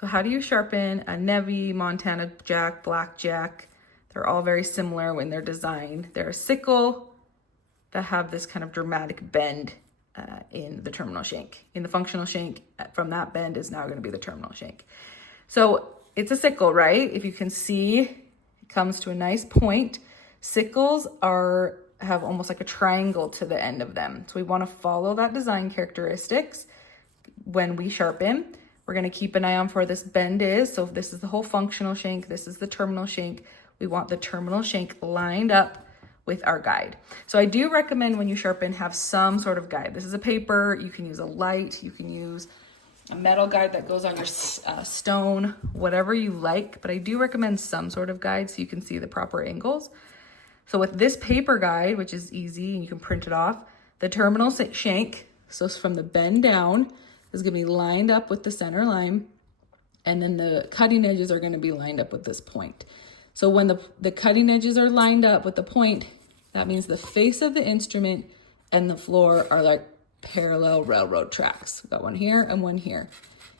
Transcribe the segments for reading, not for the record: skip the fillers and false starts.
So how do you sharpen a Nevi, Montana Jack, Black Jack? They're all very similar when they're designed. They're a sickle that have this kind of dramatic bend in the terminal shank. In the functional shank, from that bend is now going to be the terminal shank. So it's a sickle, right? If you can see, it comes to a nice point. Sickles have almost like a triangle to the end of them. So we want to follow that design characteristics when we sharpen. We're going to keep an eye on where this bend is. So if this is the whole functional shank, this is the terminal shank. We want the terminal shank lined up with our guide. So I do recommend when you sharpen, have some sort of guide. This is a paper. You can use a light. You can use a metal guide that goes on your stone, whatever you like. But I do recommend some sort of guide so you can see the proper angles. So with this paper guide, which is easy and you can print it off, the terminal shank, so from the bend down, is going to be lined up with the center line. And then the cutting edges are going to be lined up with this point. So when the cutting edges are lined up with the point, that means the face of the instrument and the floor are like parallel railroad tracks. We've got one here and one here,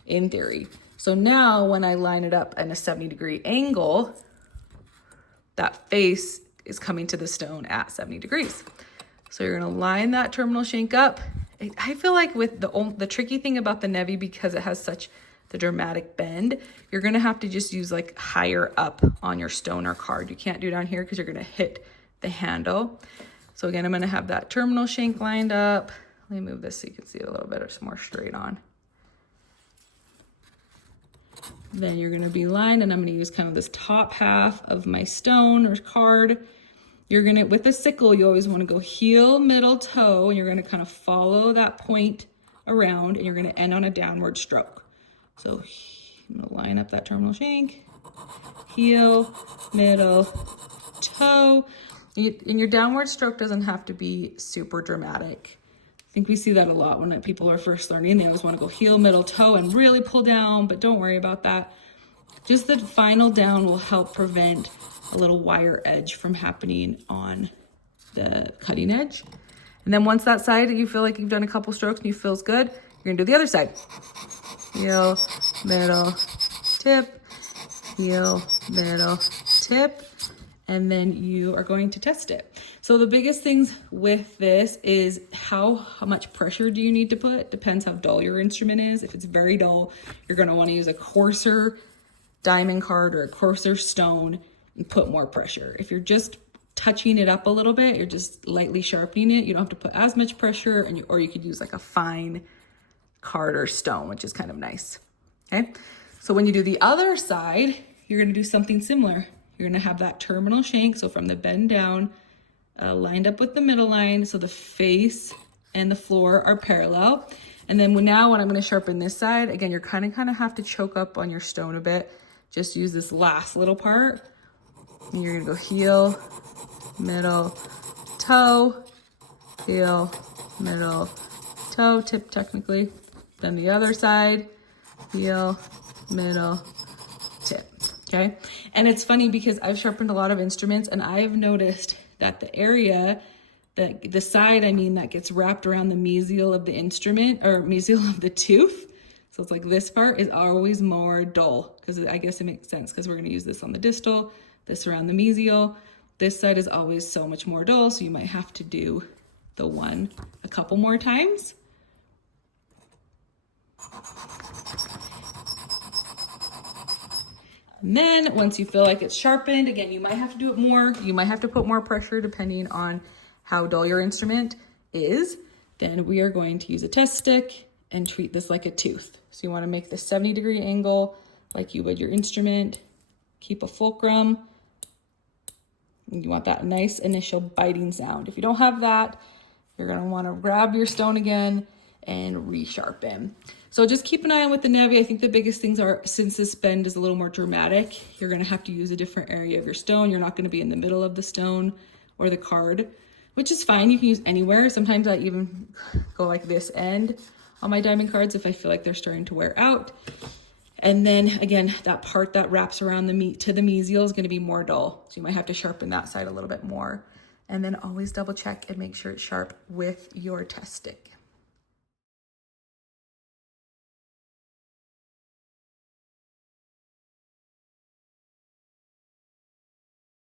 in theory. So now when I line it up in a 70-degree angle, that face is coming to the stone at 70 degrees. So you're gonna line that terminal shank up. I feel like with the tricky thing about the Nevi, because it has such the dramatic bend, you're gonna have to just use like higher up on your stone or card. You can't do down here because you're gonna hit the handle. So again, I'm gonna have that terminal shank lined up. Let me move this so you can see it a little bit. It's more straight on. Then you're gonna be lined, and I'm gonna use kind of this top half of my stone or card. You're gonna, with a sickle, you always wanna go heel, middle, toe, and you're gonna kind of follow that point around, and you're gonna end on a downward stroke. So I'm gonna line up that terminal shank, heel, middle, toe. And your downward stroke doesn't have to be super dramatic. I think we see that a lot when people are first learning. They always want to go heel, middle, toe and really pull down, but don't worry about that. Just the final down will help prevent a little wire edge from happening on the cutting edge. And then once that side, you feel like you've done a couple strokes and you feels good, you're gonna do the other side. Heel, middle, tip, heel, middle, tip, and then you are going to test it. So the biggest things with this is how much pressure do you need to put? Depends how dull your instrument is. If it's very dull, you're gonna wanna use a coarser diamond card or a coarser stone and put more pressure. If you're just touching it up a little bit, you're just lightly sharpening it, you don't have to put as much pressure, or you could use like a fine card or stone, which is kind of nice, okay? So when you do the other side, you're gonna do something similar. You're gonna have that terminal shank, so from the bend down, lined up with the middle line, so the face and the floor are parallel. And then now when I'm gonna sharpen this side, again, you're kind of have to choke up on your stone a bit. Just use this last little part. And you're gonna go heel, middle, toe, heel, middle, toe, tip technically. Then the other side, heel, middle, tip, okay? And it's funny because I've sharpened a lot of instruments and I've noticed that the area, the side, that gets wrapped around the mesial of the instrument, or mesial of the tooth, so it's like this part is always more dull, because I guess it makes sense because we're gonna use this on the distal, this around the mesial. This side is always so much more dull, so you might have to do the one a couple more times. And then once you feel like it's sharpened, again, you might have to do it more. You might have to put more pressure depending on how dull your instrument is. Then we are going to use a test stick and treat this like a tooth. So you want to make the 70-degree angle like you would your instrument. Keep a fulcrum. You want that nice initial biting sound. If you don't have that, you're going to want to grab your stone again and resharpen. So just keep an eye on with the Nevi. I think the biggest things are, since this bend is a little more dramatic, you're gonna have to use a different area of your stone. You're not gonna be in the middle of the stone or the card, which is fine. You can use anywhere. Sometimes I even go like this end on my diamond cards if I feel like they're starting to wear out. And then again, that part that wraps around the mesial is gonna be more dull. So you might have to sharpen that side a little bit more. And then always double check and make sure it's sharp with your test stick.